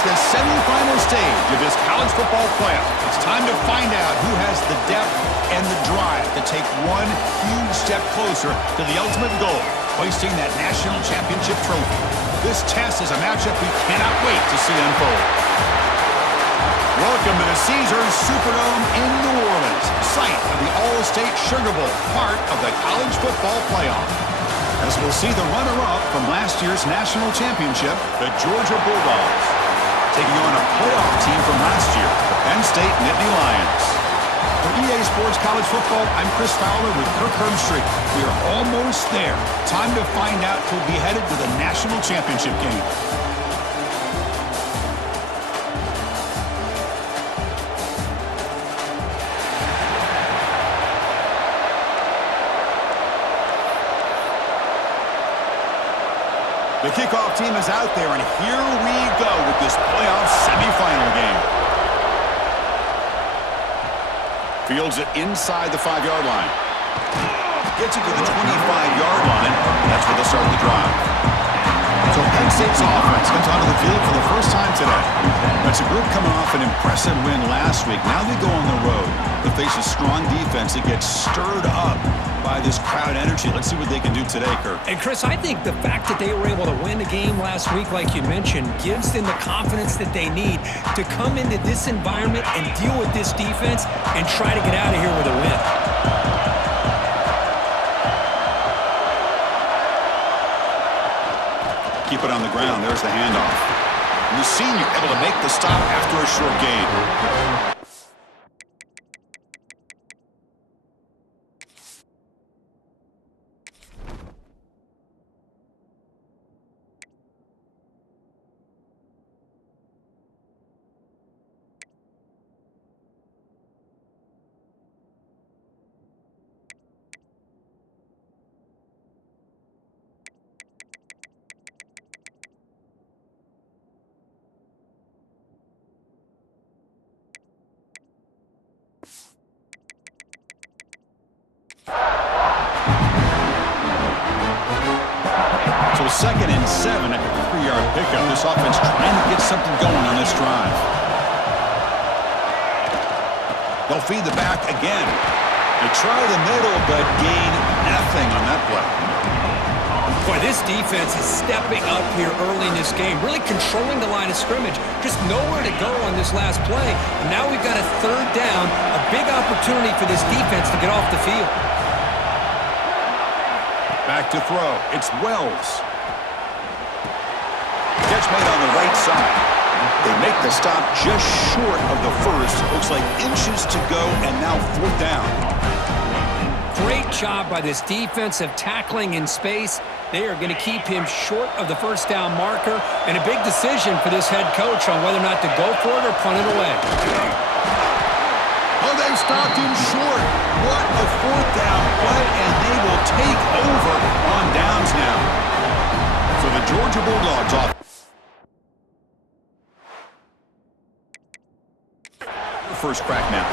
It's the semifinal stage of this college football playoff. It's time to find out who has the depth and the drive to take one huge step closer to the ultimate goal, hoisting that national championship trophy. This test is a matchup we cannot wait to see unfold. Welcome to the Caesars Superdome in New Orleans, site of the All-State Sugar Bowl, part of the college football playoff. As we'll see the runner-up from last year's national championship, the Georgia Bulldogs, taking on a playoff team from last year, the Penn State Nittany Lions. For EA Sports College Football, I'm Chris Fowler with Kirk Herbstreit. We are almost there. Time to find out who'll be headed to the national championship game. The kickoff team is out there, and here we go with this playoff semifinal game. Fields it inside the 5-yard line. Gets it to the 25-yard line. That's where they'll start the drive. So Penn State's offense comes onto the field for the first time today. That's a group coming off an impressive win last week. Now they go on the road to face a strong defense that gets stirred up by this crowd energy. Let's see what they can do today, Kirk. And Chris, I think the fact that they were able to win the game last week, like you mentioned, gives them the confidence that they need to come into this environment and deal with this defense and try to get out of here with a win. Keep it on the ground. There's the handoff. And the senior able to make the stop after a short gain. So 2nd and 7 at the 3-yard pickup. This offense trying to get something going on this drive. They'll feed the back again. They try the middle, but gain nothing on that play. Boy, this defense is stepping up here early in this game, really controlling the line of scrimmage. Just nowhere to go on this last play. And now we've got a 3rd down, a big opportunity for this defense to get off the field. Back to throw. It's Wells. Catch made on the right side. They make the stop just short of the first. Looks like inches to go, and now 4th down. Great job by this defensive tackling in space. They are going to keep him short of the 1st down marker, and a big decision for this head coach on whether or not to go for it or punt it away. Oh, they stopped him short. What a 4th down play, and they will take over on downs now. So the Georgia Bulldogs off. First crack now.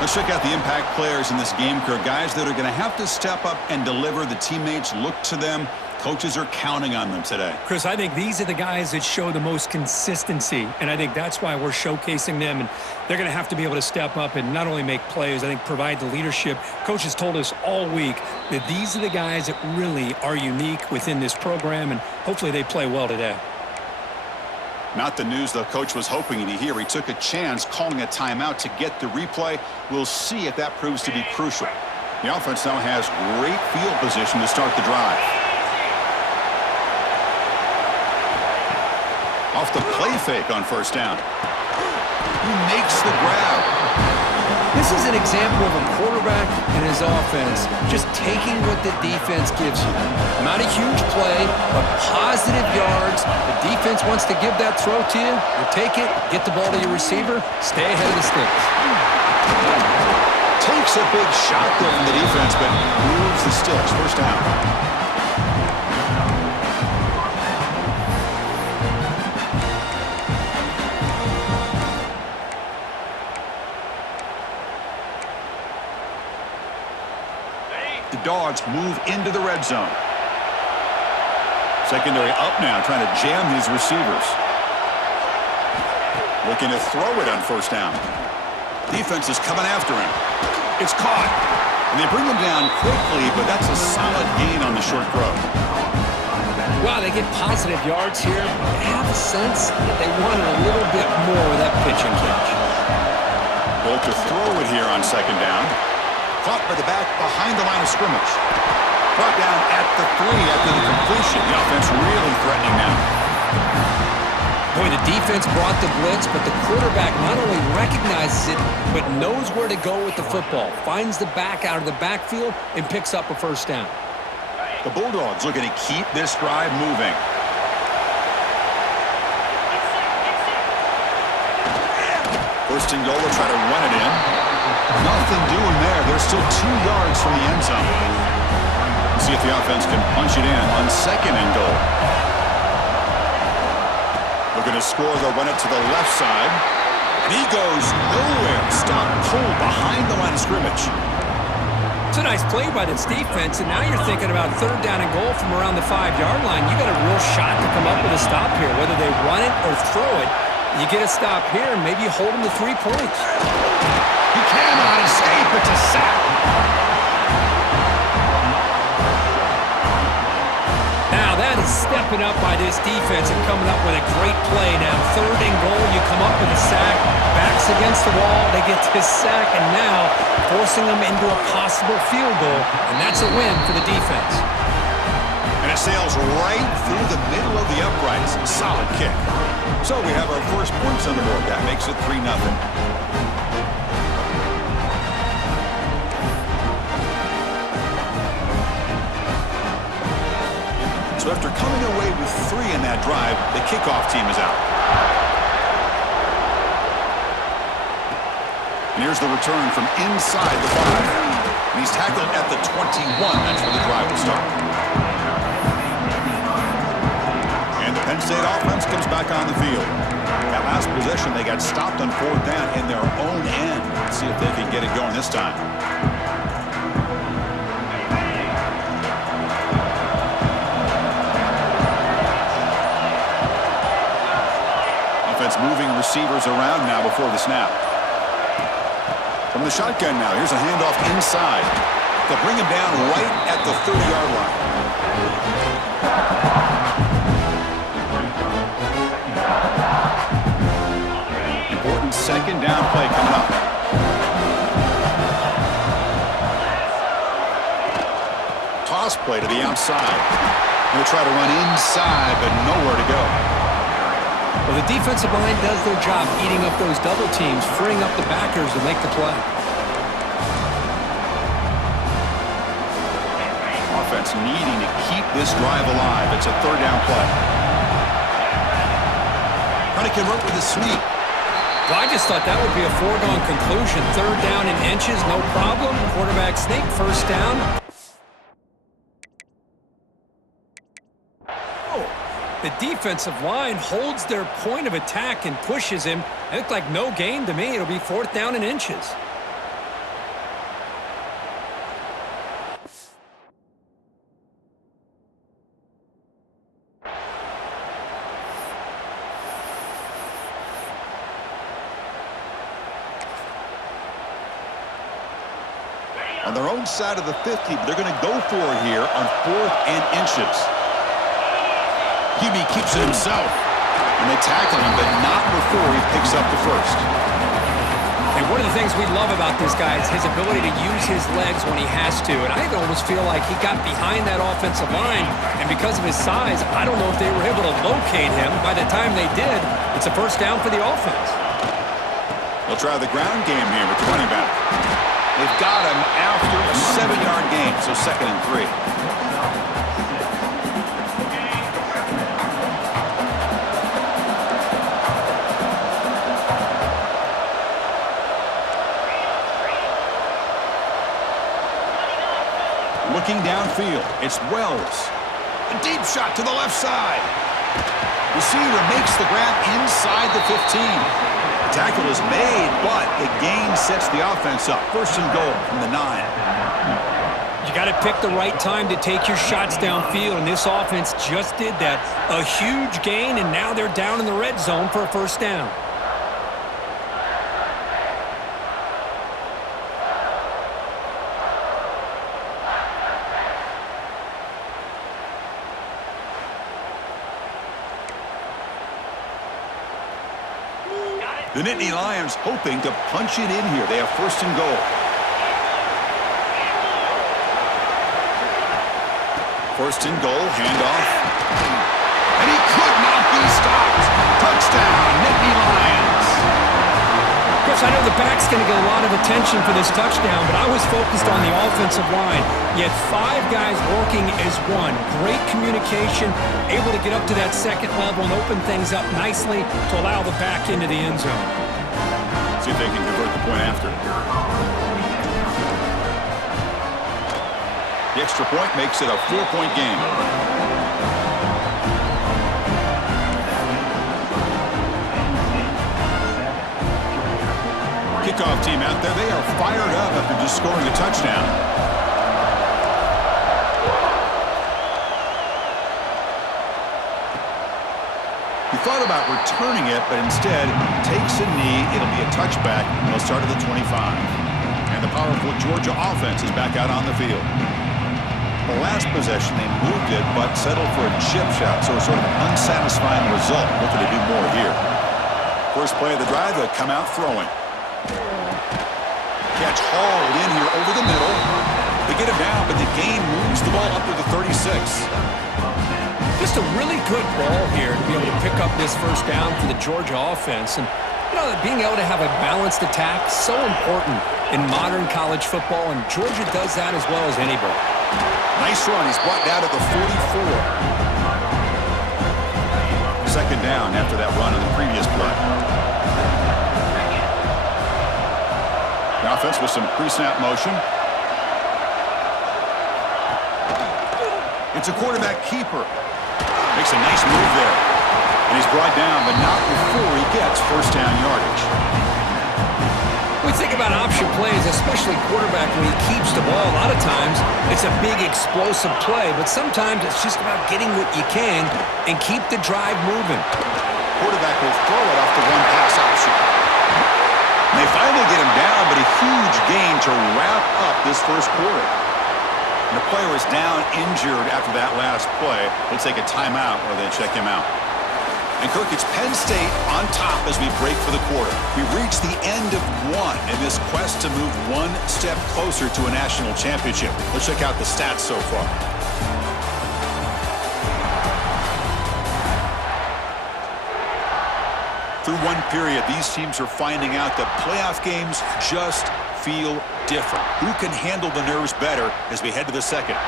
Let's check out the impact players in this game, Kirk. Guys that are going to have to step up and deliver. The teammates look to them. Coaches are counting on them today. Chris, I think these are the guys that show the most consistency, and I think that's why we're showcasing them, and they're going to have to be able to step up and not only make plays, I think provide the leadership. Coaches told us all week that these are the guys that really are unique within this program, and hopefully they play well today. Not the news the coach was hoping to hear. He took a chance calling a timeout to get the replay. We'll see if that proves to be crucial. The offense now has great field position to start the drive. Off the play fake on 1st down. He makes the grab. This is an example of a quarterback and his offense just taking what the defense gives you. Not a huge play, but positive yards. The defense wants to give that throw to you. You take it, get the ball to your receiver, stay ahead of the sticks. Takes a big shot there from the defense, but moves the sticks. 1st down. The Dogs move into the red zone. Secondary up now, trying to jam these receivers. Looking to throw it on first down. Defense is coming after him. It's caught. And they bring him down quickly, but that's a solid gain on the short throw. Wow, they get positive yards here. I have a sense that they wanted a little bit more with that pitch and catch. Bolt to throw it here on second down. Caught by the back behind the line of scrimmage. Brought down at the 3 after the completion. The offense really threatening now. Boy, the defense brought the blitz, but the quarterback not only recognizes it, but knows where to go with the football. Finds the back out of the backfield and picks up a first down. The Bulldogs looking to keep this drive moving. First and goal, will try to run it in. Nothing doing there. They're still 2 yards from the end zone. See if the offense can punch it in on second and goal. Looking to score, they'll run it to the left side. And he goes nowhere. Stop cold behind the line of scrimmage. It's a nice play by this defense, and now you're thinking about third down and goal from around the 5-yard line. You got a real shot to come up with a stop here, whether they run it or throw it. You get a stop here, and maybe you hold them to 3 points. He cannot escape. It's a sack. Now that is stepping up by this defense and coming up with a great play. Now third and goal, you come up with a sack. Backs against the wall, they get this sack, and now forcing them into a possible field goal, and that's a win for the defense. And it sails right through the middle of the uprights. Solid kick. So we have our first points on the board. That makes it 3-0. So after coming away with 3 in that drive, the kickoff team is out. And here's the return from inside the 5. And he's tackled at the 21. That's where the drive will start. And the Penn State offense comes back on the field. That last possession, they got stopped on fourth down in their own end. Let's see if they can get it going this time. Offense moving receivers around now before the snap. From the shotgun now, here's a handoff inside. They'll bring him down right at the 30-yard line. Important second down play coming up. Toss play to the outside. They'll try to run inside, but nowhere to go. Well, the defensive line does their job eating up those double teams, freeing up the backers to make the play. Offense needing to keep this drive alive. It's a third down play. Trying to convert with a sweep. Well, I just thought that would be a foregone conclusion. Third down in inches, no problem. Quarterback sneak, first down. The defensive line holds their point of attack and pushes him. It looked like no gain to me. It'll be fourth down in inches. On their own side of the 50, they're going to go for it here on fourth and inches. Hubie keeps it himself. And they tackle him, but not before he picks up the first. And one of the things we love about this guy is his ability to use his legs when he has to. And I almost feel like he got behind that offensive line, and because of his size, I don't know if they were able to locate him. By the time they did, it's a first down for the offense. They'll try the ground game here with the running back. They've got him after a 7-yard gain, so second and 3. Looking downfield, it's Wells. A deep shot to the left side. Receiver makes the grab inside the 15. The tackle is made, but the gain sets the offense up. First and goal from the 9. You got to pick the right time to take your shots downfield, and this offense just did that. A huge gain, and now they're down in the red zone for a first down. The Nittany Lions hoping to punch it in here. They have first and goal. First and goal, handoff. And he could not be stopped. Touchdown, Nittany Lions. Chris, I know the back's going to get a lot of attention for this touchdown, but I was focused on the offensive line. You had 5 guys working as one. Great communication, able to get up to that second level and open things up nicely to allow the back into the end zone. See if they can convert the point after. The extra point makes it a 4-point game. Kickoff team out there. They are fired up after just scoring a touchdown. He thought about returning it, but instead takes a knee. It'll be a touchback. They'll start at the 25. And the powerful Georgia offense is back out on the field. The last possession, they moved it, but settled for a chip shot, so it's sort of an unsatisfying result. Looking to do more here. First play of the drive, they'll come out throwing. Catch hauled in here over the middle. They get him down, but the gain moves the ball up to the 36. Just a really good ball here to be able to pick up this first down for the Georgia offense. And, you know, being able to have a balanced attack, so important in modern college football, and Georgia does that as well as anybody. Nice run. He's brought down to the 44. Second down after that run in the previous play. The offense with some pre-snap motion. It's a quarterback keeper. Makes a nice move there. And he's brought down, but not before he gets first down yardage. We think about option plays, especially quarterback, when he keeps the ball. A lot of times, it's a big explosive play, but sometimes it's just about getting what you can and keep the drive moving. Quarterback will throw it off the one-pass option. And they finally get him down, but a huge gain to wrap up this first quarter. And the player is down injured after that last play. They'll take a timeout or they check him out. And Kirk, it's Penn State on top as we break for the quarter. We've reached the end of one in this quest to move one step closer to a national championship. Let's check out the stats so far. Through one period, these teams are finding out that playoff games just feel different. Who can handle the nerves better as we head to the second?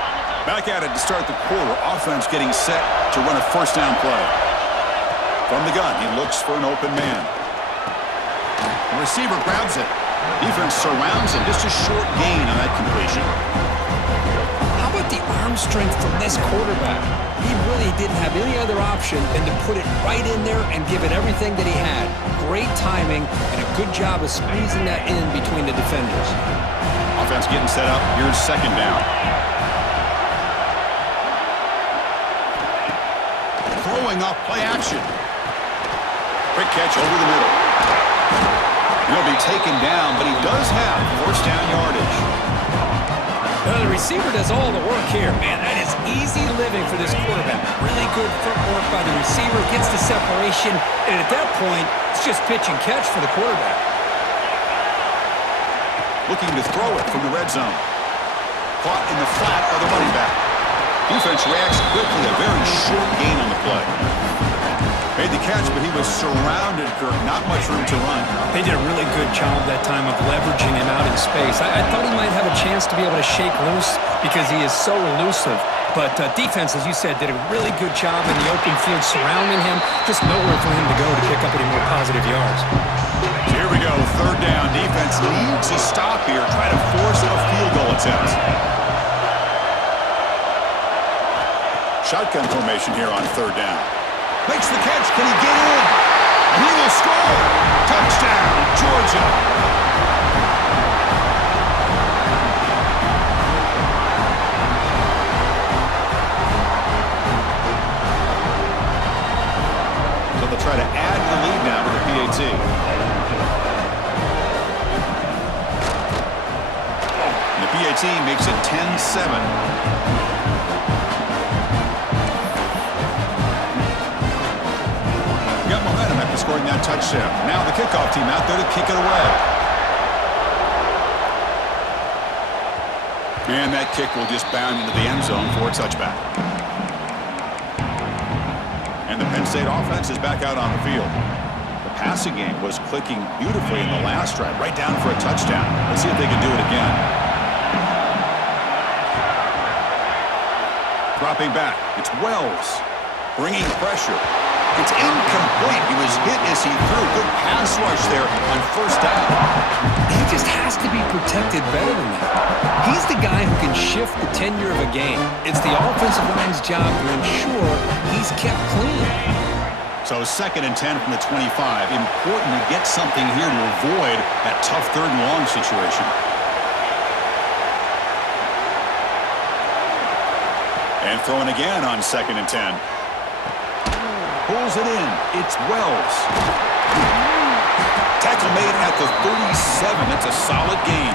Back at it to start the quarter. Offense getting set to run a first down play. From the gun, he looks for an open man. The receiver grabs it. Defense surrounds him. Just a short gain on that completion. How about the arm strength from this quarterback? He really didn't have any other option than to put it right in there and give it everything that he had. Great timing and a good job of squeezing that in between the defenders. Offense getting set up. Here's second down. Throwing off play action. Quick catch over the middle. He'll be taken down, but he does have first down yardage. The receiver does all the work here. Man, that is easy living for this quarterback. Really good footwork by the receiver. Gets the separation. And at that point, it's just pitch and catch for the quarterback. Looking to throw it from the red zone. Caught in the flat by the running back. Defense reacts quickly. A very short gain on the play. Made the catch, but he was surrounded, Kirk. Not much room to run. They did a really good job that time of leveraging him out in space. I thought he might have a chance to be able to shake loose because he is so elusive. But defense, as you said, did a really good job in the open field surrounding him. Just nowhere for him to go to pick up any more positive yards. Here we go. Third down. Defense needs a stop here. Try to force a field goal attempt. Shotgun formation here on third down. Makes the catch. Can he get in? And he will score. Touchdown, Georgia. So they'll try to add the lead now to the PAT. And the PAT makes it 10-7. scoring that touchdown. Now the kickoff team out there to kick it away. And that kick will just bound into the end zone for a touchback. And the Penn State offense is back out on the field. The passing game was clicking beautifully in the last drive, right down for a touchdown. Let's see if they can do it again. Dropping back, it's Wells, bringing pressure. It's incomplete. He was hit as he threw. Good pass rush there on first down. He just has to be protected better than that. He's the guy who can shift the tenure of a game. It's the offensive line's job to ensure he's kept clean. So 2nd and 10 from the 25. Important to get something here to avoid that tough 3rd and long situation. And throwing again on 2nd and 10. Pulls it in. It's Wells. Tackle made at the 37. It's a solid gain.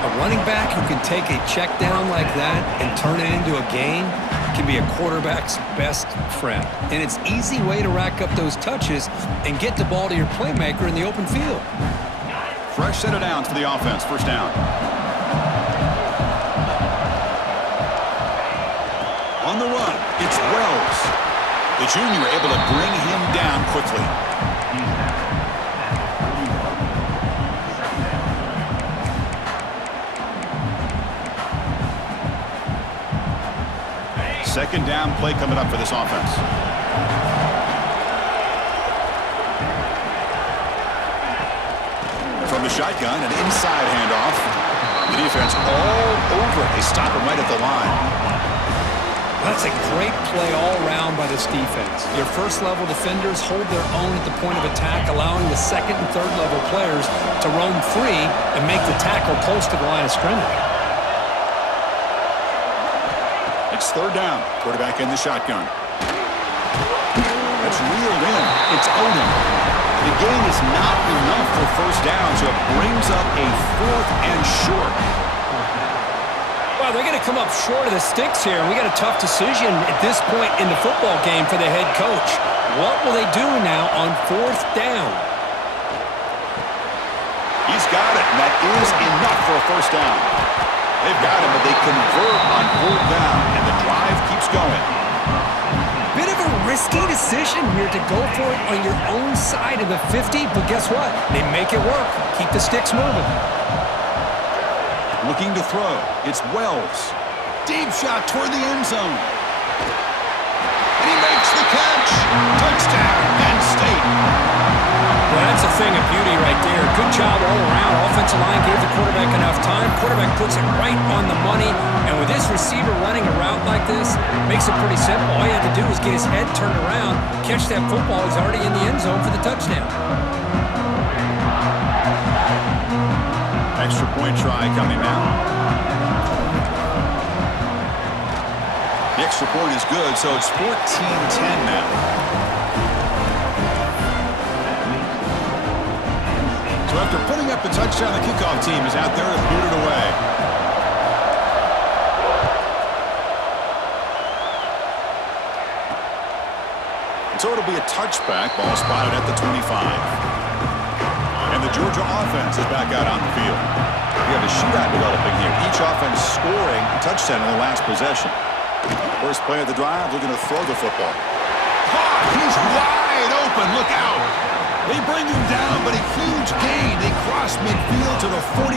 A running back who can take a check down like that and turn it into a gain can be a quarterback's best friend. And it's an easy way to rack up those touches and get the ball to your playmaker in the open field. Fresh set of downs for the offense. First down. On the run, it's Wells. The junior able to bring him down quickly. Second down play coming up for this offense. From the shotgun, an inside handoff. The defense all over it. They stop him right at the line. That's a great play all around by this defense. Your first-level defenders hold their own at the point of attack, allowing the second and third-level players to roam free and make the tackle close to the line of scrimmage. It's 3rd down. Quarterback in the shotgun. That's reeled in. It's Odom. The gain is not enough for first down, so it brings up a 4th and short. Well, they're going to come up short of the sticks here, and we got a tough decision at this point in the football game for the head coach. What will they do now on 4th down? He's got it, and that is enough for a first down. They've got him, but they convert on 4th down, and the drive keeps going. Bit of a risky decision here to go for it on your own side of the 50, but guess what? They make it work. Keep the sticks moving. Looking to throw. It's Wells. Deep shot toward the end zone. And he makes the catch. Touchdown, Penn State. Well, that's a thing of beauty right there. Good job all around. Offensive line gave the quarterback enough time. Quarterback puts it right on the money. And with this receiver running a route like this, makes it pretty simple. All you have to do is get his head turned around, catch that football. He's already in the end zone for the touchdown. Extra point try coming now. The extra point is good, so it's 14-10 now. So after putting up the touchdown, the kickoff team is out there to boot it away. So it'll be a touchback, ball spotted at the 25. And the Georgia offense is back out on the field. We have a shootout developing here. Each offense scoring a touchdown in their last possession. First play of the drive, looking to throw the football. He's wide open. Look out. They bring him down, but a huge gain. They cross midfield to the 49.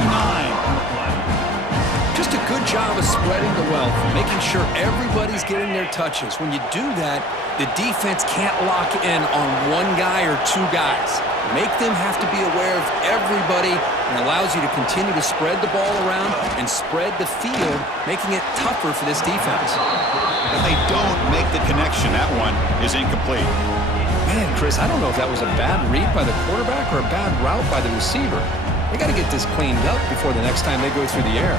Just a good job of spreading the wealth, making sure everybody's getting their touches. When you do that, the defense can't lock in on one guy or two guys. Make them have to be aware of everybody, and allows you to continue to spread the ball around and spread the field, making it tougher for this defense. But they don't make the connection. That one is incomplete. Man, Chris, I don't know if that was a bad read by the quarterback or a bad route by the receiver. They got to get this cleaned up before the next time they go through the air.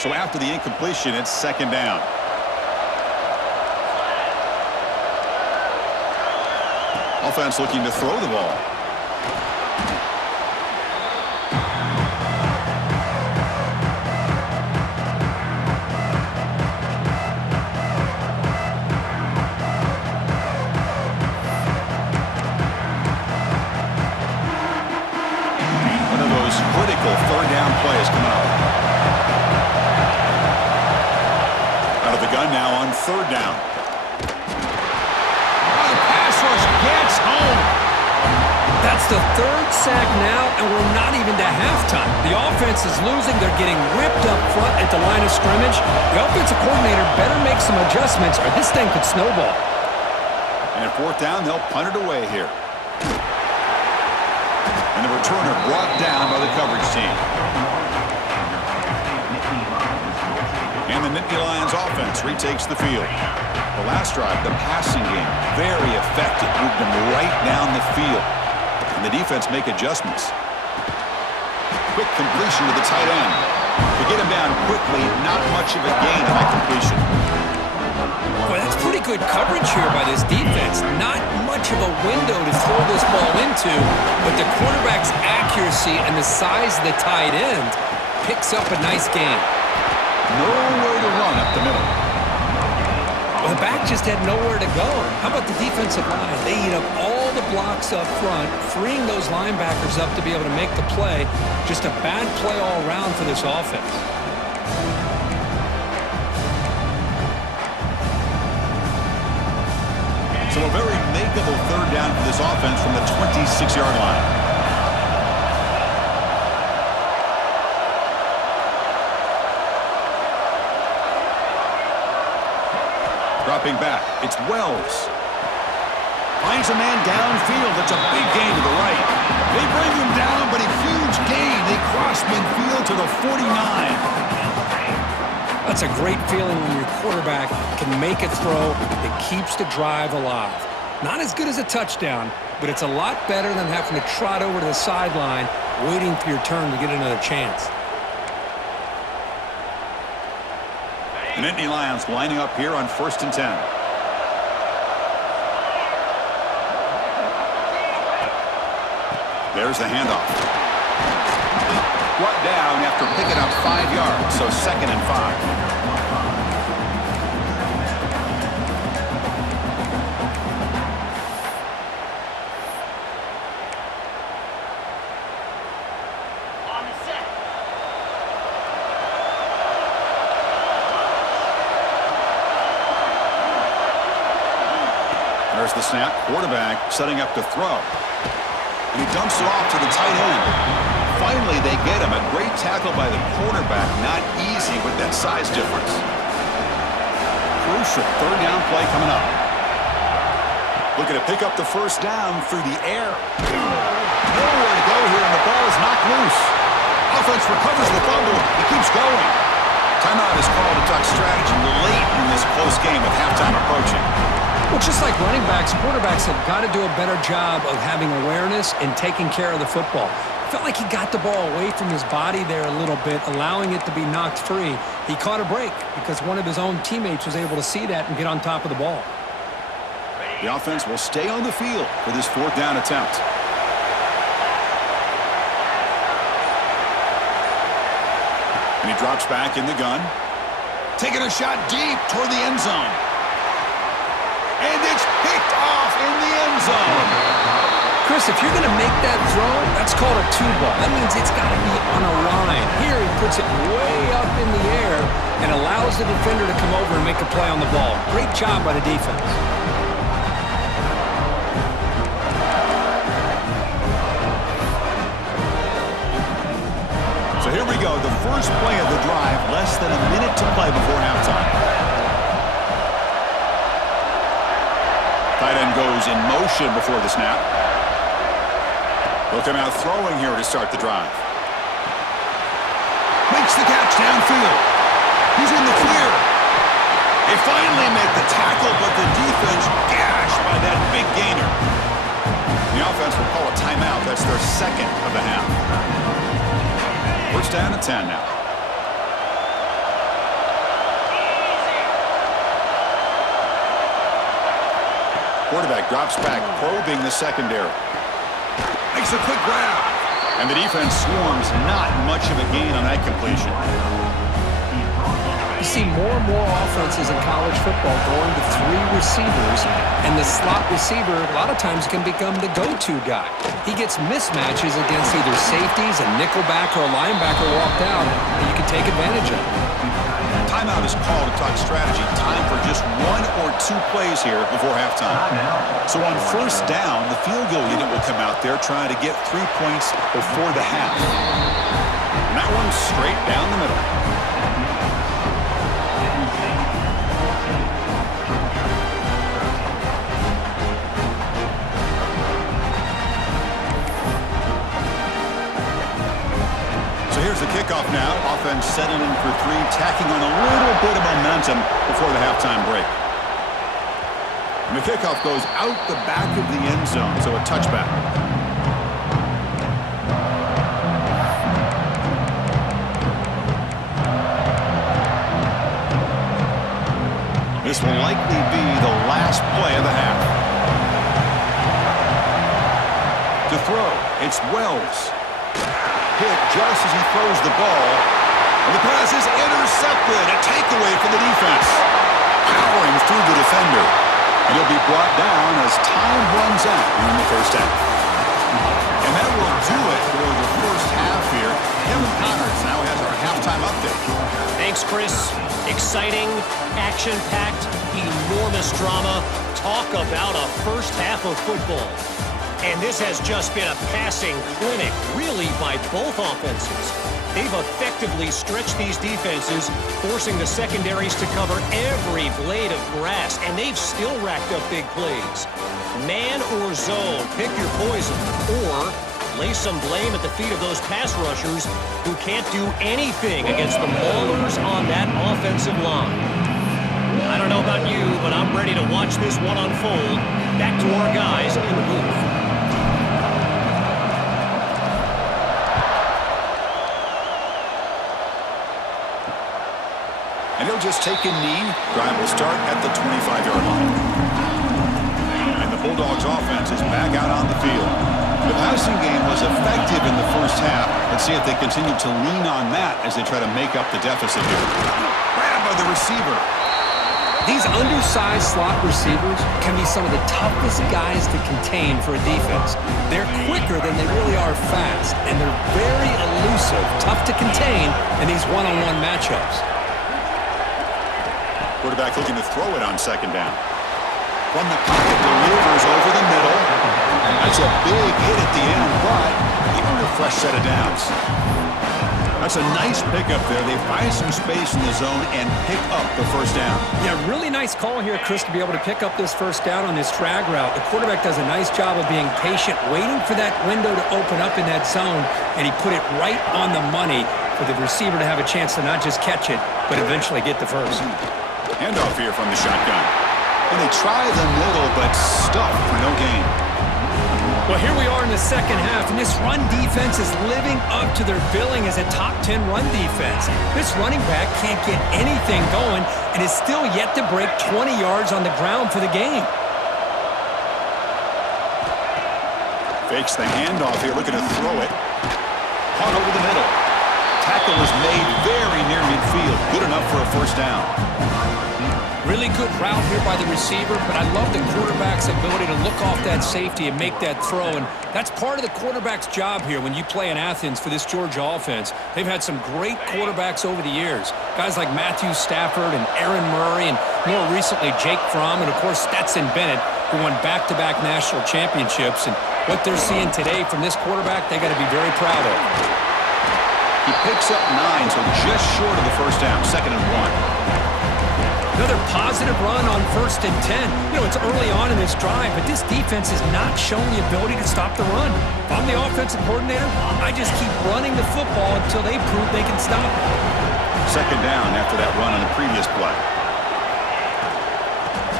So after the incompletion, it's 2nd down. Offense looking to throw the ball. critical third down play is coming up. Out of the gun now on third down. Oh, the pass rush gets home. That's the third sack now, and we're not even to halftime. The offense is losing. They're getting ripped up front at the line of scrimmage. The offensive coordinator better make some adjustments, or this thing could snowball. And at fourth down, they'll punt it away here. And the returner brought down by the coverage team. And the Nittany Lions offense retakes the field. The last drive, the passing game, very effective. Moved them right down the field. And the defense make adjustments. Quick completion to the tight end. To get him down quickly, not much of a gain on that completion. Boy, that's pretty good coverage here by this defense. Not much of a window to throw this ball into, but the quarterback's accuracy and the size of the tight end picks up a nice gain. Nowhere to run up the middle. Well, the back just had nowhere to go. How about the defensive line? They eat up all the blocks up front, freeing those linebackers up to be able to make the play. Just a bad play all around for this offense. So a very makeable third down for this offense from the 26-yard line. Dropping back, it's Wells. Finds a man downfield. That's a big gain to the right. They bring him down, but a huge gain. They cross midfield to the 49. That's a great feeling when your quarterback can make a throw that keeps the drive alive. Not as good as a touchdown, but it's a lot better than having to trot over to the sideline waiting for your turn to get another chance. The Nittany Lions lining up here on 1st and 10. There's the handoff. Brought down after picking up 5 yards, so 2nd and 5. There's the snap. Quarterback setting up to throw. And he dumps it off to the tight end. Finally, they get him. A great tackle by the quarterback. Not easy with that size difference. Crucial third down play coming up. Looking to pick up the first down through the air. Nowhere to go here, and the ball is knocked loose. Offense recovers the fumble. He keeps going. Timeout is called to talk strategy late in this close game with halftime approaching. Well, just like running backs, quarterbacks have got to do a better job of having awareness and taking care of the football. Felt like he got the ball away from his body there a little bit, allowing it to be knocked free. He caught a break because one of his own teammates was able to see that and get on top of the ball. The offense will stay on the field for this fourth down attempt. And he drops back in the gun. Taking a shot deep toward the end zone. And it's picked off in the end zone. Chris, if you're going to make that throw, that's called a two ball. That means it's got to be on a line. Here he puts it way up in the air and allows the defender to come over and make a play on the ball. Great job by the defense. So here we go, the first play of the drive, less than a minute to play before halftime. Tight end goes in motion before the snap. They'll come out throwing here to start the drive. Makes the catch downfield. He's in the clear. They finally make the tackle, but the defense gashed by that big gainer. The offense will call a timeout. That's their second of the half. First down and 10 now. Quarterback drops back, probing the secondary. Makes a quick grab. And the defense swarms. Not much of a gain on that completion. You see more and more offenses in college football going to 3 receivers, and the slot receiver a lot of times can become the go-to guy. He gets mismatches against either safeties, a nickelback, or a linebacker walked out that you can take advantage of. Timeout is called to talk strategy. Time for just 1 or 2 plays here before halftime. So on first down, the field goal unit will come out there trying to get 3 points before the half. And that one's straight down the middle. Here's the kickoff now. Offense settling for 3, tacking on a little bit of momentum before the halftime break. And the kickoff goes out the back of the end zone, so a touchback. This will likely be the last play of the half. To throw, it's Wells. Hit just as he throws the ball. And the pass is intercepted. A takeaway for the defense. Powering through the defender. And he'll be brought down as time runs out in the first half. And that will do it for the first half here. Kevin Connors now has our halftime update. Thanks, Chris. Exciting, action-packed, enormous drama. Talk about a first half of football. And this has just been a passing clinic, really, by both offenses. They've effectively stretched these defenses, forcing the secondaries to cover every blade of grass, and they've still racked up big plays. Man or zone, pick your poison, or lay some blame at the feet of those pass rushers who can't do anything against the maulers on that offensive line. I don't know about you, but I'm ready to watch this one unfold. Back to our guys in the booth. And he'll just take a knee. Drive will start at the 25-yard line. And the Bulldogs offense is back out on the field. The passing game was effective in the first half. Let's see if they continue to lean on that as they try to make up the deficit here. Grabbed by the receiver. These undersized slot receivers can be some of the toughest guys to contain for a defense. They're quicker than they really are fast, and they're very elusive, tough to contain in these one-on-one matchups. Quarterback looking to throw it on second down. From the pocket, delivers over the middle. That's a big hit at the end, but he earned a fresh set of downs. That's a nice pickup there. They find some space in the zone and pick up the first down. Yeah, really nice call here, Chris, to be able to pick up this first down on this drag route. The quarterback does a nice job of being patient, waiting for that window to open up in that zone, and he put it right on the money for the receiver to have a chance to not just catch it, but eventually get the first. Handoff here from the shotgun. And they try the middle, but stuffed for no gain. Well, here we are in the second half, and this run defense is living up to their billing as a top 10 run defense. This running back can't get anything going and is still yet to break 20 yards on the ground for the game. Fakes the handoff here, looking to throw it. Caught over the middle. Tackle is made very near midfield. Good enough for a first down. Really good route here by the receiver, but I love the quarterback's ability to look off that safety and make that throw, and that's part of the quarterback's job here when you play in Athens for this Georgia offense. They've had some great quarterbacks over the years, guys like Matthew Stafford and Aaron Murray, and more recently Jake Fromm, and of course Stetson Bennett, who won back-to-back national championships. And what they're seeing today from this quarterback, they got to be very proud of. He picks up 9, so just short of the first down, 2nd and 1. Another positive run on 1st and 10. You know, it's early on in this drive, but this defense has not shown the ability to stop the run. If I'm the offensive coordinator, I just keep running the football until they prove they can stop it. 2nd down after that run on the previous play.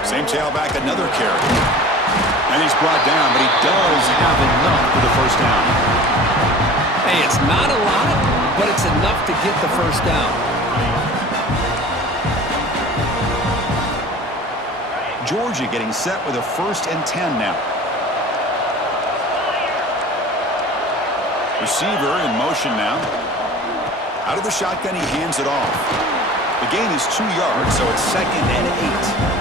Same tailback, another carry. And he's brought down, but he does have enough for the first down. Hey, it's not a lot, but it's enough to get the first down. Georgia getting set with a 1st and 10 now. Receiver in motion now. Out of the shotgun, he hands it off. The gain is 2 yards, so it's 2nd and 8.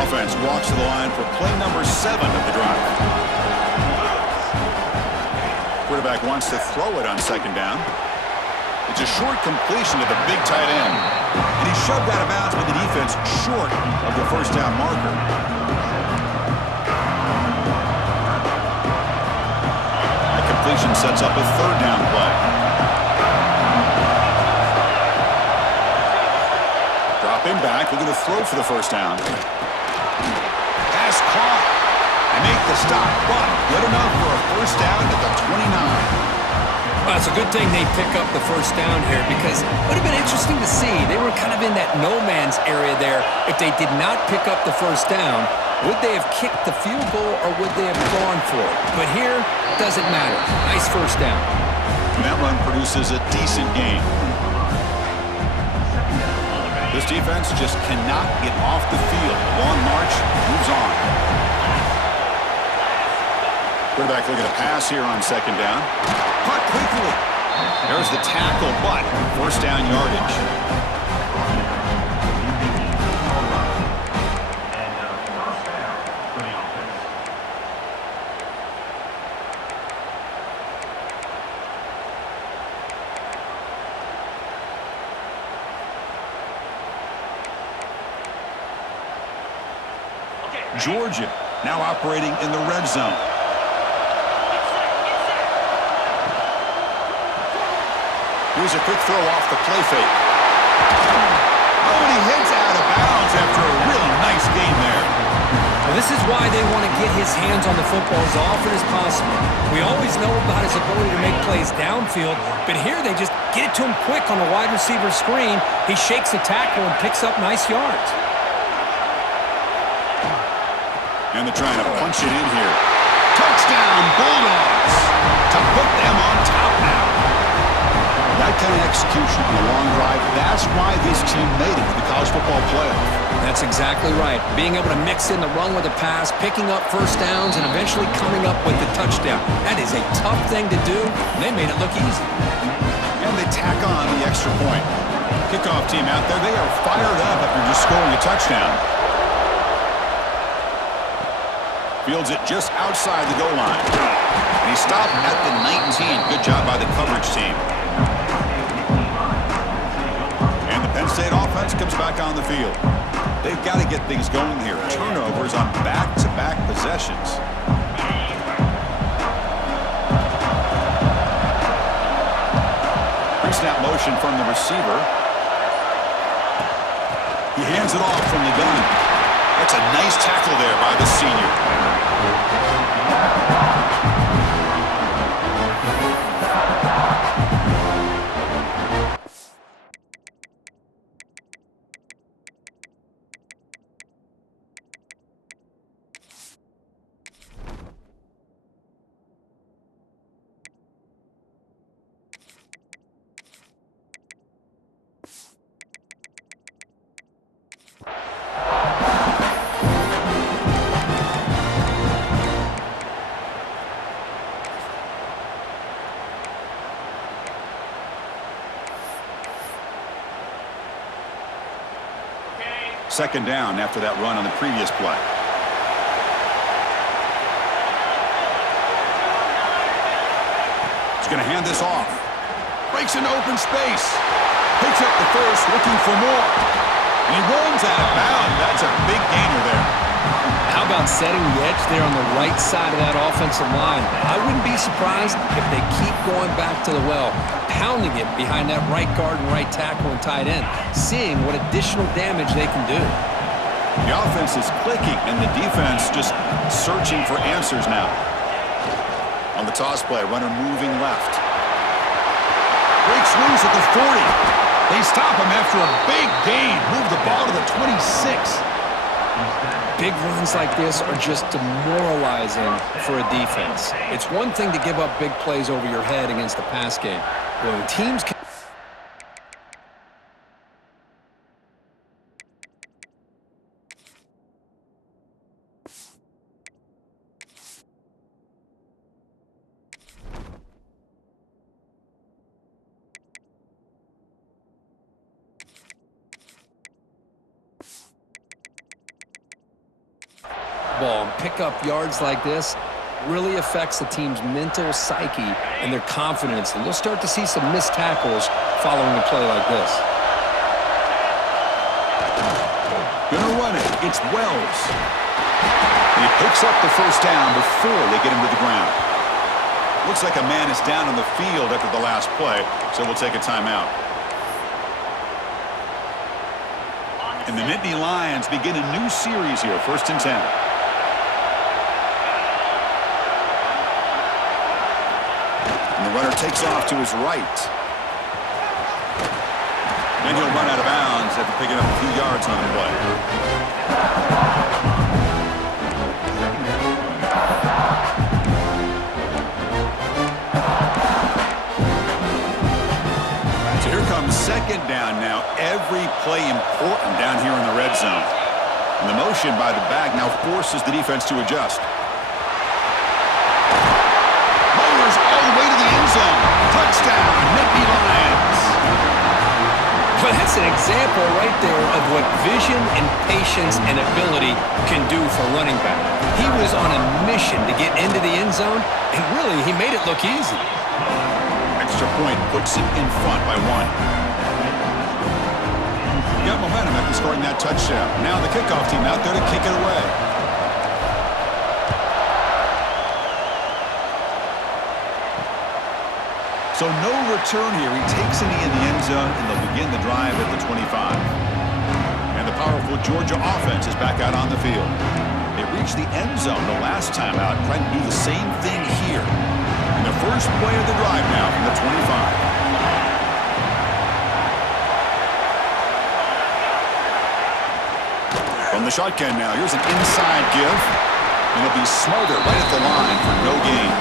Offense walks to the line for play number 7 of the drive. Quarterback wants to throw it on 2nd down. It's a short completion to the big tight end. And he shoved out of bounds with the defense short of the 1st down marker. That completion sets up a 3rd down play. Drop him back, looking to throw for the 1st down. Pass caught. They make the stop, but good enough for a 1st down at the 29. Well, it's a good thing they pick up the 1st down here because it would have been interesting to see. They were kind of in that no-man's area there. If they did not pick up the 1st down, would they have kicked the field goal or would they have gone for it? But here, doesn't matter. Nice 1st down. And that run produces a decent gain. This defense just cannot get off the field. Long march moves on. Quarterback looking to pass here on 2nd down. Caught quickly. There's the tackle, but 1st down yardage. Georgia now operating in the red zone. Here's a quick throw off the play fake. Oh, and he hits out of bounds after a really nice game there. Well, this is why they want to get his hands on the football as often as possible. We always know about his ability to make plays downfield, but here they just get it to him quick on the wide receiver screen. He shakes the tackle and picks up nice yards. And they're trying to punch it in here. Touchdown, Bulldogs! To put them on top now. That kind of execution on a long drive, that's why this team made it to the college football playoff. That's exactly right. Being able to mix in the run with the pass, picking up 1st downs, and eventually coming up with the touchdown. That is a tough thing to do, and they made it look easy. And they tack on the extra point. Kickoff team out there, they are fired up after just scoring a touchdown. Fields it just outside the goal line. And he stopped at the 19. Good job by the coverage team. And the Penn State offense comes back on the field. They've got to get things going here. Turnovers on back-to-back possessions. Pre-snap motion from the receiver. He hands it off from the gun. That's a nice tackle there by the senior. Second down after that run on the previous play. He's going to hand this off. Breaks into open space. Picks up the 1st, looking for more. And he runs out of bounds. That's a big gainer there. How about setting the edge there on the right side of that offensive line? I wouldn't be surprised if they keep going back to the well, pounding it behind that right guard and right tackle and tight end, seeing what additional damage they can do. The offense is clicking, and the defense just searching for answers now. On the toss play, runner moving left. Breaks loose at the 40. They stop him after a big gain. Move the ball to the 26. Big runs like this are just demoralizing for a defense. It's one thing to give up big plays over your head against the pass game. When teams can ball and pick up yards like this really affects the team's mental psyche and their confidence, and you'll start to see some missed tackles following a play like this. Gonna run it. It's Wells. He picks up the first down before they get him to the ground. Looks like a man is down on the field after the last play, so we'll take a timeout. And the Nittany Lions begin a new series here, 1st and 10. And the runner takes off to his right. Then he'll run out of bounds after picking up a few yards on the play. So here comes 2nd down now. Every play important down here in the red zone. And the motion by the back now forces the defense to adjust. Motors all the way to the end zone. Touchdown, Nittany Lions. But that's an example right there of what vision and patience and ability can do for a running back. He was on a mission to get into the end zone, and really, he made it look easy. Extra point puts it in front by 1. Got momentum after scoring that touchdown. Now the kickoff team out there to kick it away. So no return here. He takes a knee in the end zone, and they'll begin the drive at the 25. And the powerful Georgia offense is back out on the field. They reached the end zone the last time out, trying to do the same thing here. And the first play of the drive now from the 25. From the shotgun now, here's an inside give. And it'll be Smarter right at the line for no gain.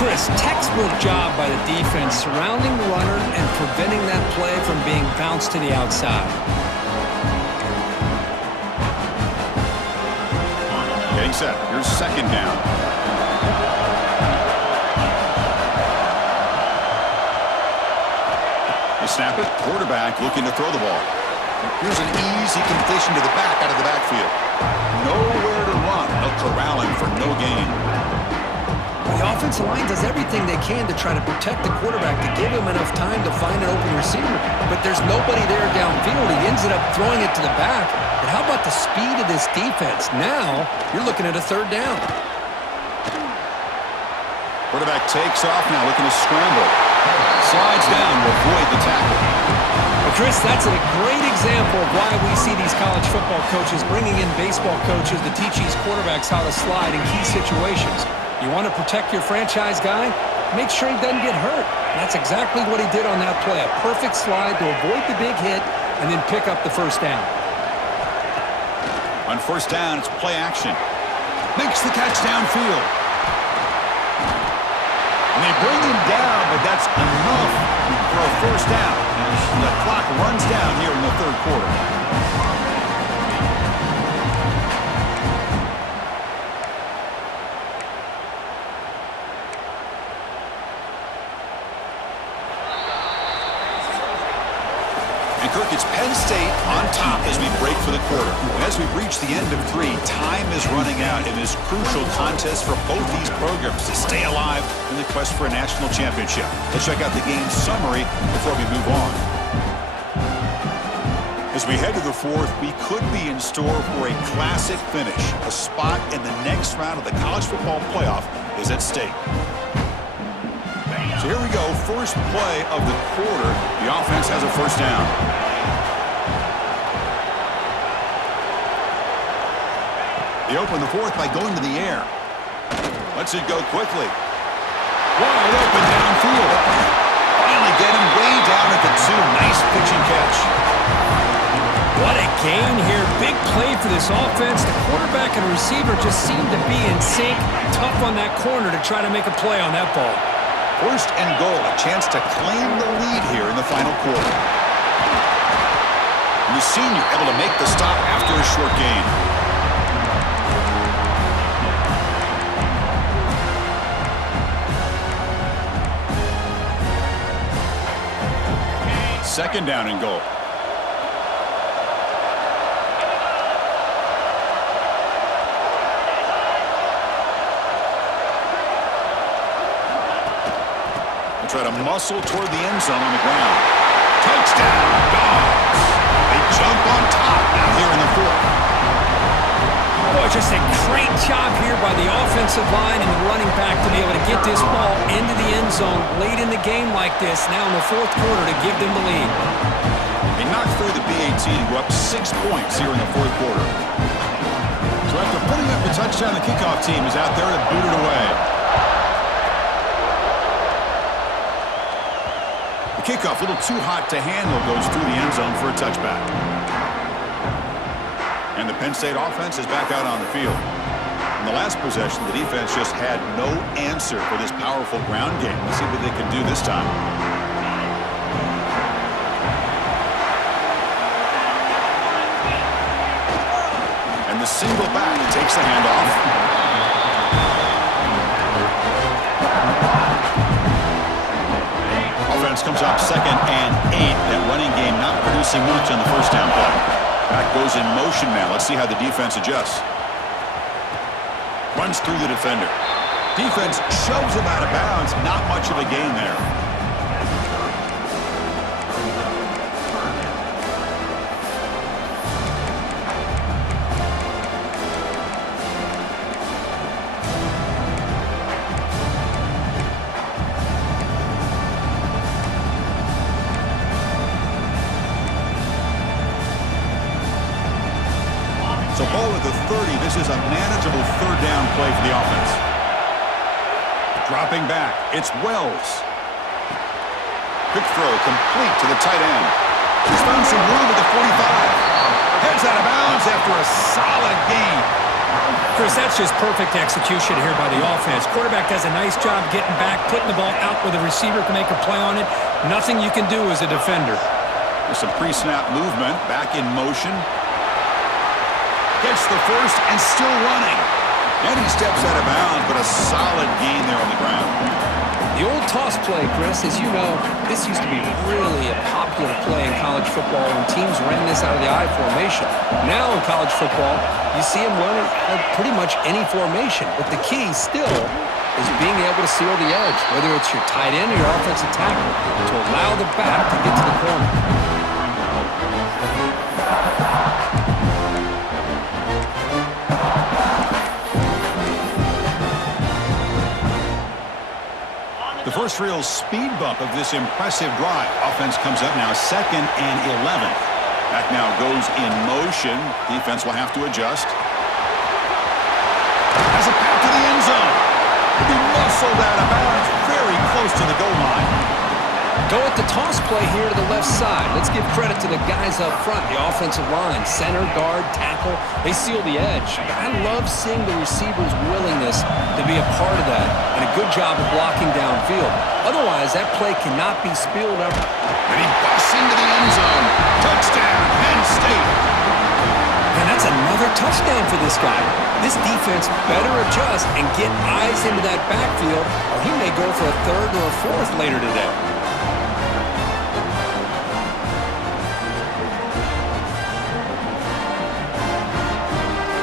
Chris, textbook job by the defense surrounding the runner and preventing that play from being bounced to the outside. Getting set. Here's 2nd down. They snap it. Quarterback looking to throw the ball. Here's an easy completion to the back out of the backfield. Nowhere to run. They'll corral him for no gain. The offensive line does everything they can to try to protect the quarterback to give him enough time to find an open receiver. But there's nobody there downfield. He ends up throwing it to the back. But how about the speed of this defense? Now you're looking at a 3rd down. Quarterback takes off now, looking to scramble. Slides down to avoid the tackle. Well, Chris, that's a great example of why we see these college football coaches bringing in baseball coaches to teach these quarterbacks how to slide in key situations. You want to protect your franchise guy? Make sure he doesn't get hurt. And that's exactly what he did on that play. A perfect slide to avoid the big hit and then pick up the 1st down. On 1st down, it's play action. Makes the catch downfield. And they bring him down, but that's enough for a 1st down. As the clock runs down here in the 3rd quarter. Kirk, it's Penn State on top as we break for the quarter. And as we reach the end of 3, time is running out in this crucial contest for both these programs to stay alive in the quest for a national championship. Let's check out the game summary before we move on. As As we head to the fourth, we could be in store for a classic finish. A spot in the next round of the college football playoff is at stake. So here we go, first play of the quarter. The offense has a first down. They open the fourth by going to the air. Lets it go quickly. Wide open downfield. Finally get him way down at the 2. Nice pitching catch. What a gain here. Big play for this offense. The quarterback and receiver just seem to be in sync. Tough on that corner to try to make a play on that ball. First and goal, a chance to claim the lead here in the final quarter. And the senior able to make the stop after a short gain. Second down and goal. Try to muscle toward the end zone on the ground. Touchdown, Dogs. They jump on top now here in the fourth. Boy, just a great job here by the offensive line and the running back to be able to get this ball into the end zone late in the game like this, now in the fourth quarter to give them the lead. They knocked through the BAT to go up 6 points here in the fourth quarter. So after putting up the touchdown, the kickoff team is out there to boot it away. The kickoff, a little too hot to handle, goes through the end zone for a touchback. And the Penn State offense is back out on the field. In the last possession, the defense just had no answer for this powerful ground game. Let's see what they can do this time. And the single back takes the handoff. Offense comes up 2nd and 8. That running game not producing much on the first down play. Back goes in motion now. Let's see how the defense adjusts. Runs through the defender. Defense shoves him out of bounds. Not much of a gain there. So ball at the 30. This is a manageable third down play for the offense. Dropping back. It's Wells. Quick throw complete to the tight end. He's found some room at the 45. Heads out of bounds after a solid gain. Chris, that's just perfect execution here by the offense. Quarterback does a nice job getting back, putting the ball out where the receiver can make a play on it. Nothing you can do as a defender. There's some pre-snap movement. Back in motion. Gets the first and still running. And he steps out of bounds, but a solid gain there on the ground. The old toss play, Chris, as you know, this used to be really a popular play in college football when teams ran this out of the I formation. Now in college football, you see them run it at pretty much any formation. But the key still is being able to seal the edge, whether it's your tight end or your offensive tackle, to allow the back to get to the corner. The first real speed bump of this impressive drive. Offense comes up now 2nd and 11. Back now goes in motion. Defense will have to adjust. Has a path to the end zone. He muscled out of bounds very close to the goal line. Go at the toss play here to the left side. Let's give credit to the guys up front, the offensive line, center, guard, tackle. They seal the edge. I love seeing the receiver's willingness to be a part of that and a good job of blocking downfield. Otherwise, that play cannot be spilled up. And he busts into the end zone. Touchdown, Penn State. And that's another touchdown for this guy. This defense better adjust and get eyes into that backfield, or he may go for a third or a fourth later today.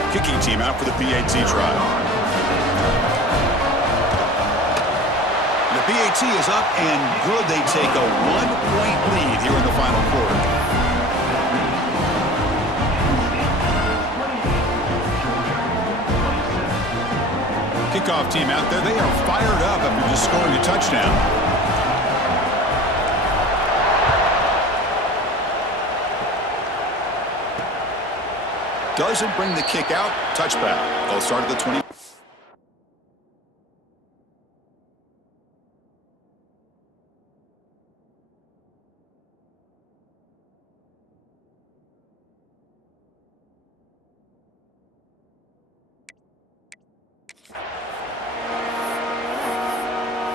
Kicking team out for the PAT trial. The PAT is up and good. They take a 1-point lead here in the final quarter. kickoff team out there. They are fired up after just scoring a touchdown. Doesn't bring the kick out. Touchback. They'll start at the 20.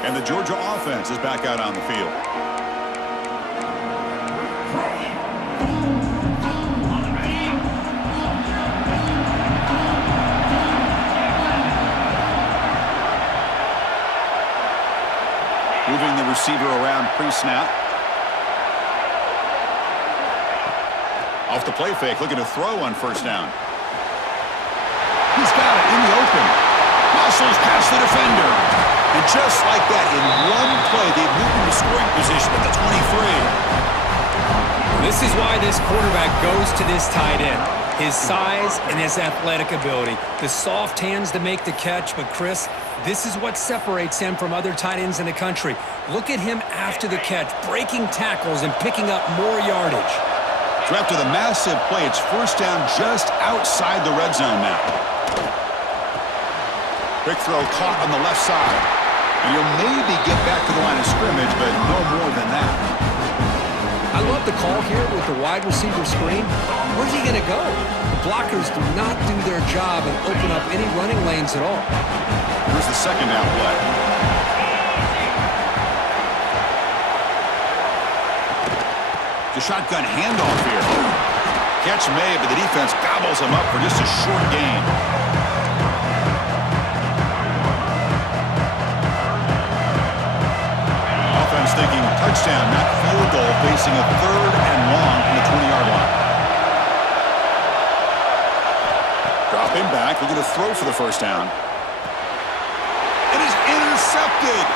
And the Georgia offense is back out on the field. Moving the receiver around pre-snap. Off the play fake, looking to throw on first down. He's got it in the open. Muscles past the defender. And just like that, in one play, they've moved into scoring position at the 23. This is why this quarterback goes to this tight end. His size and his athletic ability. The soft hands to make the catch, but Chris, this is what separates him from other tight ends in the country. Look at him after the catch, breaking tackles and picking up more yardage. So after the massive play, it's first down just outside the red zone now. Quick throw caught on the left side. And he'll maybe get back to the line of scrimmage, but no more than that. I love the call here with the wide receiver screen. Where's he going to go? The blockers do not do their job and open up any running lanes at all. Here's the second down play. The shotgun handoff here. Catch made, but the defense gobbles him up for just a short gain. Offense thinking touchdown, not field goal, facing a 3rd and long from the 20-yard line. Dropping back, looking to throw for the first down. It is intercepted.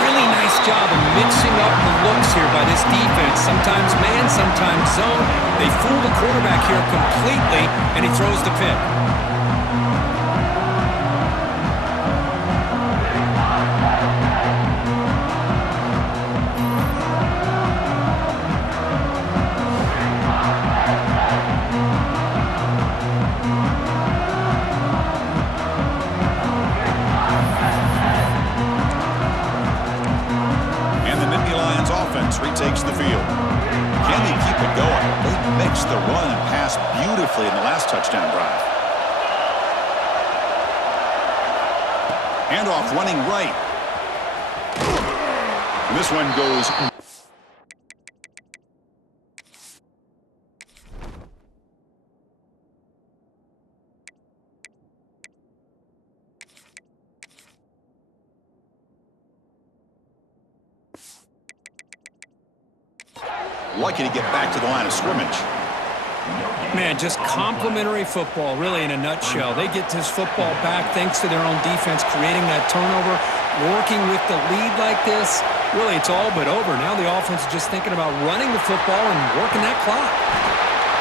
Really nice job of mixing up the looks here by this defense. Sometimes man, sometimes zone. They fool the quarterback here completely, and he throws the pick. Retakes the field. Can they keep it going? They mixed the run and pass beautifully in the last touchdown drive. Handoff running right. And this one goes. Lucky to get back to the line of scrimmage. Man, just complimentary football, really, in a nutshell. They get this football back thanks to their own defense, creating that turnover, working with the lead like this. Really, it's all but over. Now the offense is just thinking about running the football and working that clock.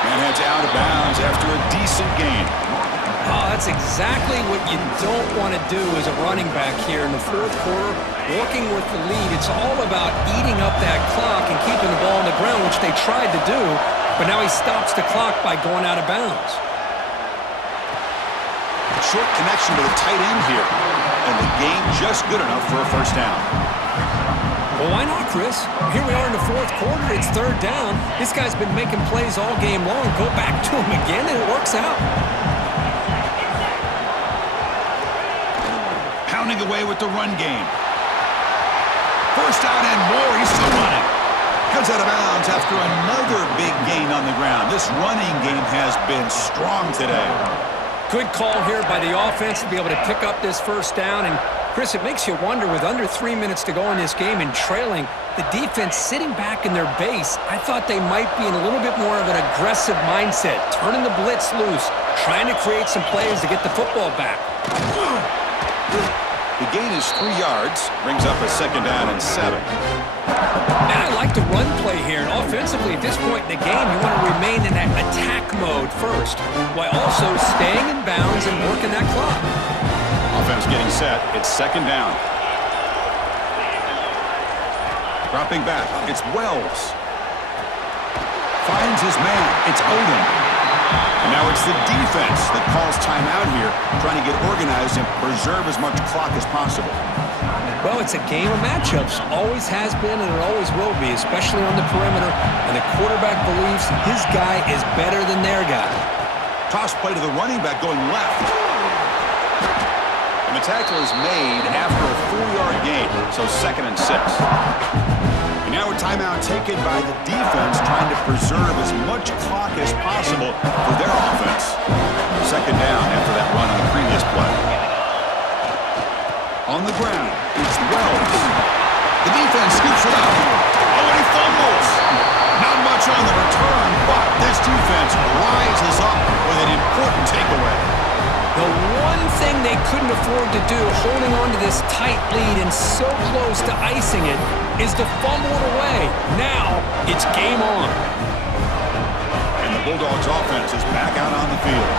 And heads out of bounds after a decent gain. Oh, that's exactly what you don't want to do as a running back here in the fourth quarter. Working with the lead, it's all about eating up that clock and keeping the ball on the ground, which they tried to do, but now he stops the clock by going out of bounds. Short connection to the tight end here, and the gain just good enough for a first down. Well, why not, Chris? Here we are in the fourth quarter. It's 3rd down. This guy's been making plays all game long. Go back to him again, and it works out. Pounding away with the run game. First down and more. He's still running. Heads out of bounds after another big gain on the ground. This running game has been strong today. Good call here by the offense to be able to pick up this first down. And, Chris, it makes you wonder, with under 3 minutes to go in this game and trailing, the defense sitting back in their base, I thought they might be in a little bit more of an aggressive mindset, turning the blitz loose, trying to create some plays to get the football back. The gain is 3 yards, brings up a 2nd down and 7. Man, I like the run play here. And offensively, Defensively, at this point in the game, you want to remain in that attack mode first, while also staying in bounds and working that clock. Offense getting set. It's second down. Dropping back. It's Wells. Finds his man. It's Odom. And now it's the defense that calls timeout here, trying to get organized and preserve as much clock as possible. Well, it's a game of matchups. Always has been and it always will be, especially on the perimeter. And the quarterback believes his guy is better than their guy. Toss play to the running back going left. And the tackle is made after a 4-yard gain, so 2nd and 6. And now a timeout taken by the defense, trying to preserve as much clock as possible for their offense. 2nd down after that run on the previous play. On the ground, it's Wells. The defense scoops it up. Oh, and he fumbles. Not much on the return, but this defense rises up with an important takeaway. The one thing they couldn't afford to do, holding on to this tight lead and so close to icing it, is to fumble it away. Now, it's game on. And the Bulldogs offense is back out on the field.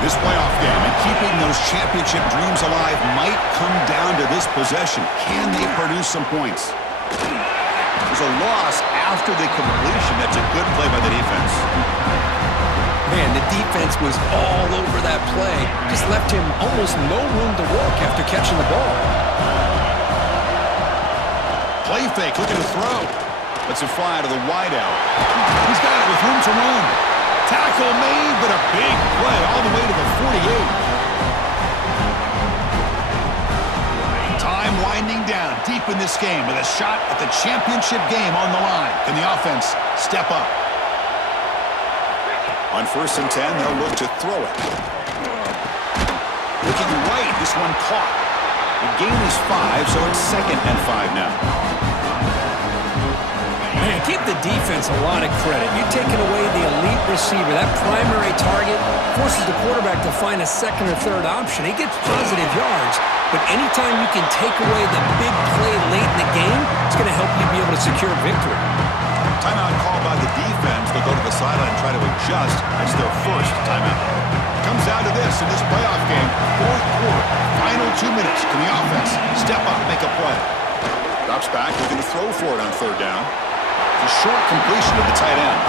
This playoff game and keeping those championship dreams alive might come down to this possession. Can they produce some points? There's a loss after the completion. That's a good play by the defense. Man, the defense was all over that play. Just left him almost no room to work after catching the ball. Play fake, looking to throw. Lets it fly to the wideout. He's got it with room to run. Tackle made, but a big play all the way to the 48. Time winding down deep in this game with a shot at the championship game on the line. Can the offense step up? On 1st and 10, they'll look to throw it. Looking right, this one caught. The gain is 5, so it's 2nd and 5 now. Man, give the defense a lot of credit. You're taking away the elite receiver. That primary target forces the quarterback to find a 2nd or 3rd option. He gets positive yards, but anytime you can take away the big play late in the game, it's going to help you be able to secure victory. Timeout called by the defense. They'll go to the sideline and try to adjust. That's their first timeout. It comes down to this in this playoff game. 4th quarter, final 2 minutes. Can the offense step up, make a play? Drops back, looking to throw for it on 3rd down. The short completion of the tight end.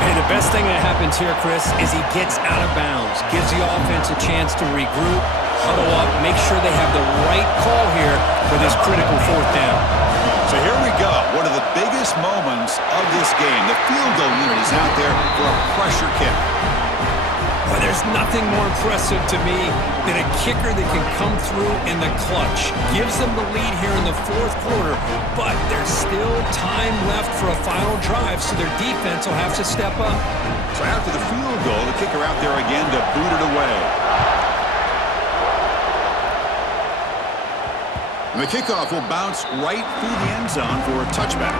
Hey, the best thing that happens here, Chris, is he gets out of bounds, gives the offense a chance to regroup, huddle up, make sure they have the right call here for this critical 4th down. So here we go. One of the biggest moments of this game. The field goal unit is out there for a pressure kick. Well, there's nothing more impressive to me than a kicker that can come through in the clutch. Gives them the lead here in the 4th quarter, but there's still time left for a final drive, so their defense will have to step up. So after the field goal, the kicker out there again to boot it away. And the kickoff will bounce right through the end zone for a touchback.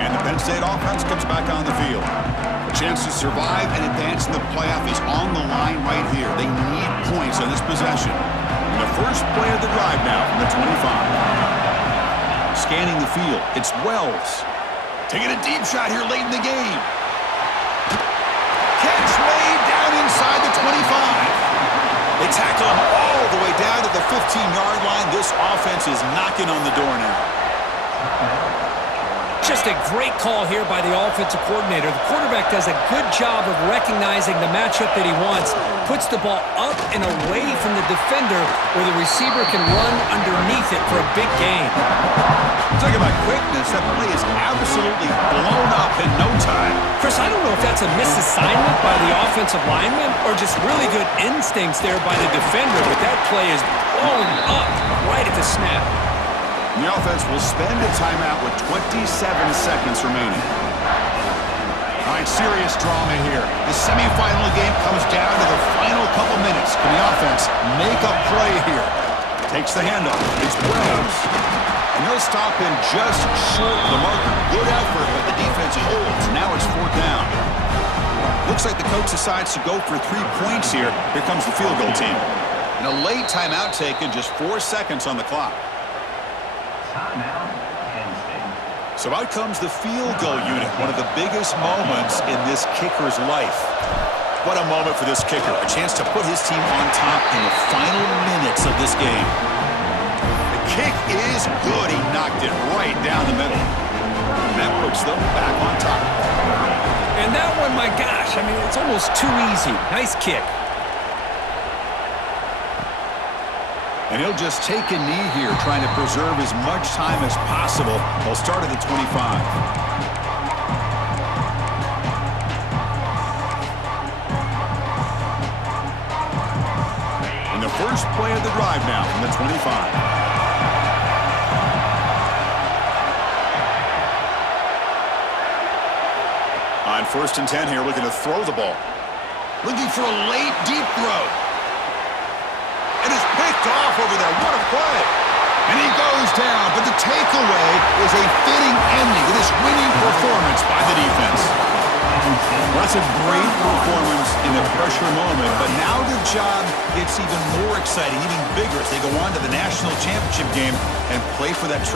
And the Penn State offense comes back on the field. A chance to survive and advance in the playoff is on the line right here. They need points on this possession. And the first play of the drive now from the 25. Scanning the field, it's Wells. Taking a deep shot here late in the game. Catch made down inside the 25. They tackle him all the way down to the 15-yard line. This offense is knocking on the door now. Just a great call here by the offensive coordinator. The quarterback does a good job of recognizing the matchup that he wants, puts the ball up and away from the defender where the receiver can run underneath it for a big gain. Talking about quickness, that play is absolutely blown up in no time. Chris, I don't know if that's a misassignment by the offensive lineman or just really good instincts there by the defender, but that play is blown up right at the snap. The offense will spend a timeout with 27 seconds remaining. All right, serious drama here. The semifinal game comes down to the final couple minutes. Can the offense make a play here? Takes the handoff. It's Wells. And he'll stop him just short of the marker. Good effort, but the defense holds. Now it's 4th down. Looks like the coach decides to go for 3 points here. Here comes the field goal team. And a late timeout taken, just 4 seconds on the clock. So out comes the field goal unit, one of the biggest moments in this kicker's life. What a moment for this kicker. A chance to put his team on top in the final minutes of this game. The kick is good. He knocked it right down the middle. And that puts them back on top. And that one, my gosh, I mean, it's almost too easy. Nice kick. And he'll just take a knee here, trying to preserve as much time as possible. They'll start at the 25. And the first play of the drive now from the 25. On 1st and 10 here, looking to throw the ball. Looking for a late, deep throw. And it's picked off over there. What a play. And he goes down, but the takeaway is a fitting ending to this winning performance by the defense. Well, that's a great performance in a pressure moment, but now the job gets even more exciting, even bigger as they go on to the national championship game and play for that